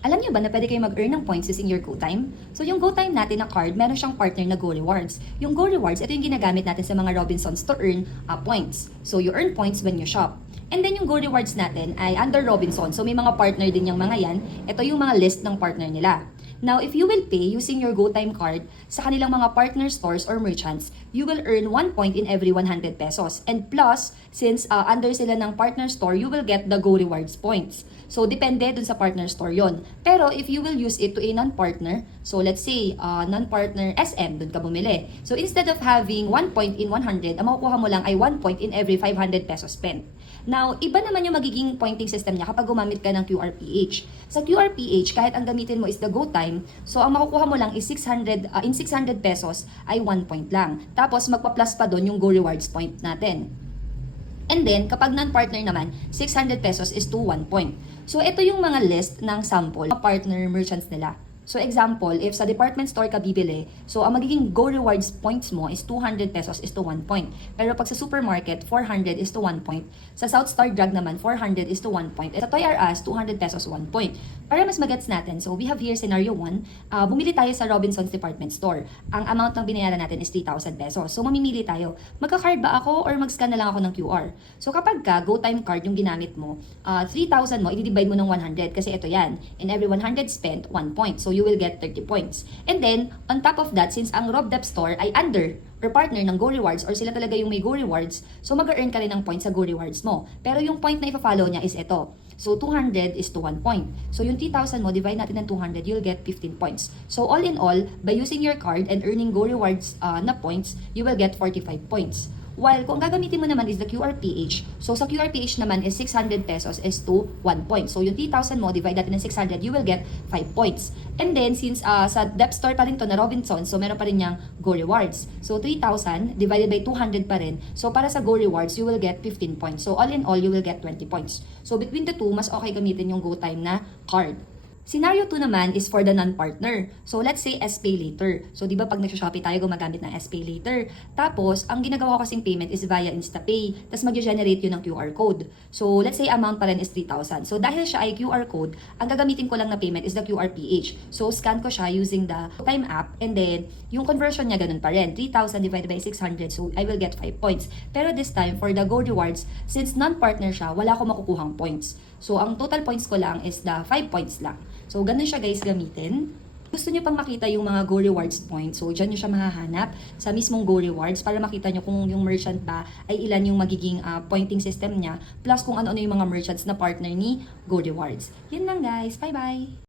Alam niyo ba na pwede kayo mag-earn ng points using your GoTime? So yung GoTime natin na card, meron siyang partner na Go Rewards. Yung Go Rewards, ito yung ginagamit natin sa mga Robinsons to earn points. So you earn points when you shop. And then yung Go Rewards natin ay under Robinson. So may mga partner din yung mga yan. Ito yung mga list ng partner nila. Now, if you will pay using your GoTime card sa kanilang mga partner stores or merchants, you will earn 1 point in every 100 pesos. And plus, since under sila ng partner store, you will get the Go Rewards points. So, depende dun sa partner store yon. Pero, if you will use it to a non-partner, so let's say, non-partner SM, dun ka bumili. So, instead of having 1 point in 100, ang makukuha mo lang ay 1 point in every 500 pesos spent. Now, iba naman yung magiging pointing system niya kapag gumamit ka ng QRPH. Sa QRPH, kahit ang gamitin mo is the GoTime, so ang makukuha mo lang is 600, in 600 pesos ay 1 point lang. Tapos, magpa-plus pa doon yung Go Rewards point natin. And then, kapag non-partner naman, 600 pesos is to 1 point. So, ito yung mga list ng sample partner merchants nila. So, example, if sa department store ka bibili, so ang magiging Go Rewards points mo is 200 pesos is to 1 point. Pero pag sa supermarket, 400 is to 1 point. Sa South Star Drug naman, 400 is to 1 point. Sa Toy R Us, 200 pesos 1 point. Para mas magets natin, so we have here scenario 1, bumili tayo sa Robinsons Department Store. Ang amount ng binayaran natin is 3,000 pesos. So, mamimili tayo, magka-card ba ako or mag-scan na lang ako ng QR? So, kapag ka GoTime card yung ginamit mo, 3,000 mo, i-divide mo ng 100 kasi ito yan. In every 100 spent, 1 point. So, you will get 30 points. And then, on top of that, since ang RobDep store ay under or partner ng Go Rewards or sila talaga yung may Go Rewards, so mag-earn ka rin ng points sa Go Rewards mo. Pero yung point na ipa-follow niya is ito. So, 200 is to 1 point. So, yung 3,000 mo, divide natin ng 200, you'll get 15 points. So, all in all, by using your card and earning Go Rewards na points, you will get 45 points. While kung gagamitin mo naman is the QRPH, so sa QRPH naman is 600 pesos is to 1 point. So yung 3,000 mo, divide natin ng 600, you will get 5 points. And then since sa Dep Store pa rin to na Robinson, so meron pa rin niyang Go Rewards. So 3,000 divided by 200 pa rin. So para sa Go Rewards, you will get 15 points. So all in all, you will get 20 points. So between the two, mas okay gamitin yung GoTime na card. Scenario 2 naman is for the non-partner. So, let's say SPay later. So, di ba pag nag-Shopee tayo, gumagamit ng SPay later. Tapos, ang ginagawa ko kasing payment is via InstaPay. Tapos, mag-generate yun ng QR code. So, let's say amount pa rin is 3,000. So, dahil siya ay QR code, ang gagamitin ko lang na payment is the QRPH. So, scan ko siya using the Time app. And then, yung conversion niya ganun pa rin. 3,000 divided by 600. So, I will get 5 points. Pero this time, for the Go Rewards, since non-partner siya, wala ko makukuhang points. So, ang total points ko lang is the 5 points lang. So, ganun siya guys gamitin. Gusto niyo pang makita yung mga Go Rewards points, so dyan nyo siya mahahanap sa mismong Go Rewards para makita nyo kung yung merchant ba ay ilan yung magiging pointing system niya, plus kung ano-ano yung mga merchants na partner ni Go Rewards. Yun lang guys, bye-bye!